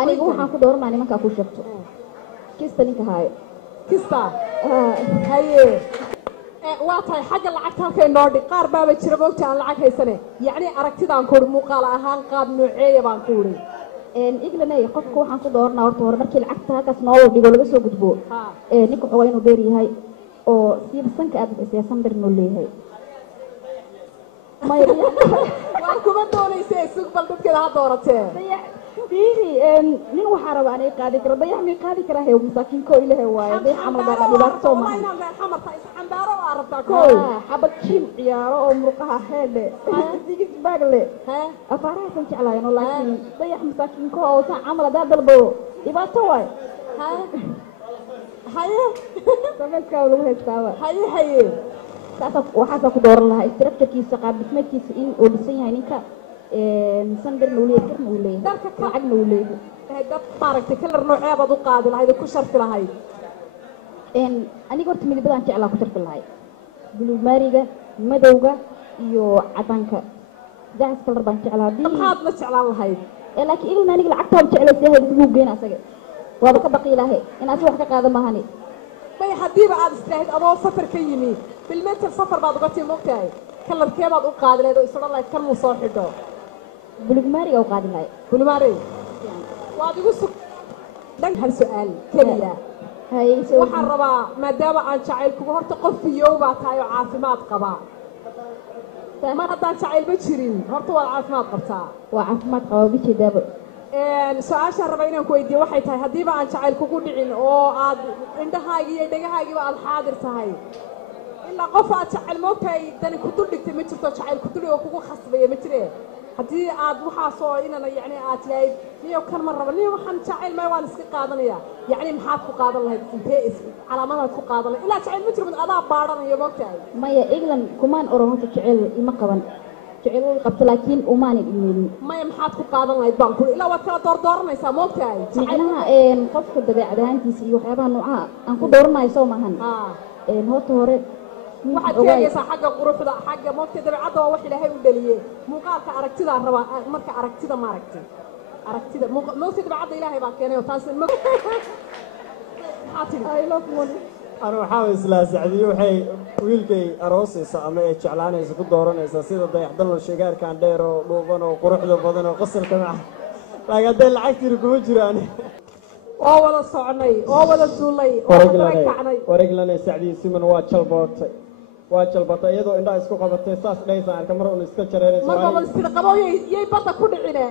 anigu waxaan ku dooranaa nimanka ku sheegto kista ninka haayo kista haye waa tahay xagga lacagta halkay noo dhig qaar baaba jira moogta aan lacag haysane yacni aragtidaan ku uri muuqaal ahaan qaab nooceeya baan ku uri iglanay qofka waxaan ku dooranaa horta hore markii lacagta halkaas noo dhigo laga soo gudbo ninka xogaa inuu beer yahay oo siiba sanka aad bixisay sanbar inuu leeyahay waan kuma doonaysay sug bal dadkeeda ha dooratee fiiri nin waxaa raba anay qaadi karo dayax may qaadi karaa hew masaakiinko ilaahay waaye dayax camal baa dhibaato ma xamarta isxambaaro aa rabtaa kow xabad jim ciyaaro oo murqaha heedhe digis baagle afaarahaasan jeclaayano laakiin dayax masaakiinko oo saa camal hadaa dalbo dhibaato waay haye sameyskaa lagu haystaaba haye waxaasaa ku dooran lahaa structurekiisa qaab dhismeedkiisa in uu dhisan yahay ninka sandarna uu leeyahay garna uu leeyahay lacagna uu leeyahay dad maaragtay kalar nooceebaad u qaadi lahayd oo ku sharfi lahayd aniga horta midabadaan jeclaa ku sharfi lahay buluug maariga madowga iyo cadaanka jaas kalar baan jeclaa maxaad la jeclaan lahayd laakiin ilaa aniga lacagtaan jeclaysa buu geena asaga waaba ka baqi lahay inaad wax ka qaado mahani bay hadiiba aad islahayd adoo safar ka yimi bilmeeter safar baad uga tii moogtahay kalarkee baad u qaadi lahayd oo isodhan lahayd kan muu soo xidho buluug maariga u qaadi lahay buluug maari waad igu sug dhan hal su-aal keliya waxaan rabaa maadaama aan jacayl kuga horta qof fiyow baa tahay oo caafimaad qabaa mar haddaan jacayl ma jirin horta waad caafimaad qabtaa waa caafimaad qabaa bijeedaaba su-aashaan raba inaan ku weydiiye waxay tahay haddiiba aan jacayl kugu dhicin oo aad indhahaagii iyo dhegahaagiiba aad xaadir tahay ilaa qof aad jacayl moogtahay dani ku dul dhigtay ma jirto jacayl ku duli oo kugu khasbaya ma jire haddii aad waxaasoo inana yacni aad tilahayd niyo kan ma raba niyo waxaan jacayl maya waan iska qaadanaya yacni maxaad ku qaadan lahayd intee calaamadaad ku qaadan lahayd ilaa jacayl ma jiro mid adaa baadhanayo moogtahay maya england kumaan oran horta jacayl ima qaban jacayl way qabta laakiin umaanan imeelin maya maxaad ku qaadan lahayd baan kuri ilaa waad kala doordooranaysaa moogtahay micnaha qofka dabeecad ahaantiisa iyo waxyaabaha noocaha aan ku dooranayo soo maahan horta hore waxaad ka eegaysaa xagga quruxda xagga moogta dabeecadda waa wax ilaahay u dhaliyey muuqaalka aragtidaa rabaa marka aragtida maaragtay aragtida moogta dabeecadda ilaahay baa keenay oo taas maxaa tidhi أنا وحاول إسلا سعدي وحي ويلكي أروسي سامي إتشعلاني سكو دوراني سيدة ضيح دلو الشيقار كان ديرو لوبانو قروحدو بدنو قصر كمع لكن دير العكتي ركو جراني ولا صعني ولا زولي ورجلنا سعدي سيمن واتشل بوتي يدو إندا إسكو قبطي ساس ليسا كمرون إسكو شريري مرة ما استلقبوا يبطا كل عنا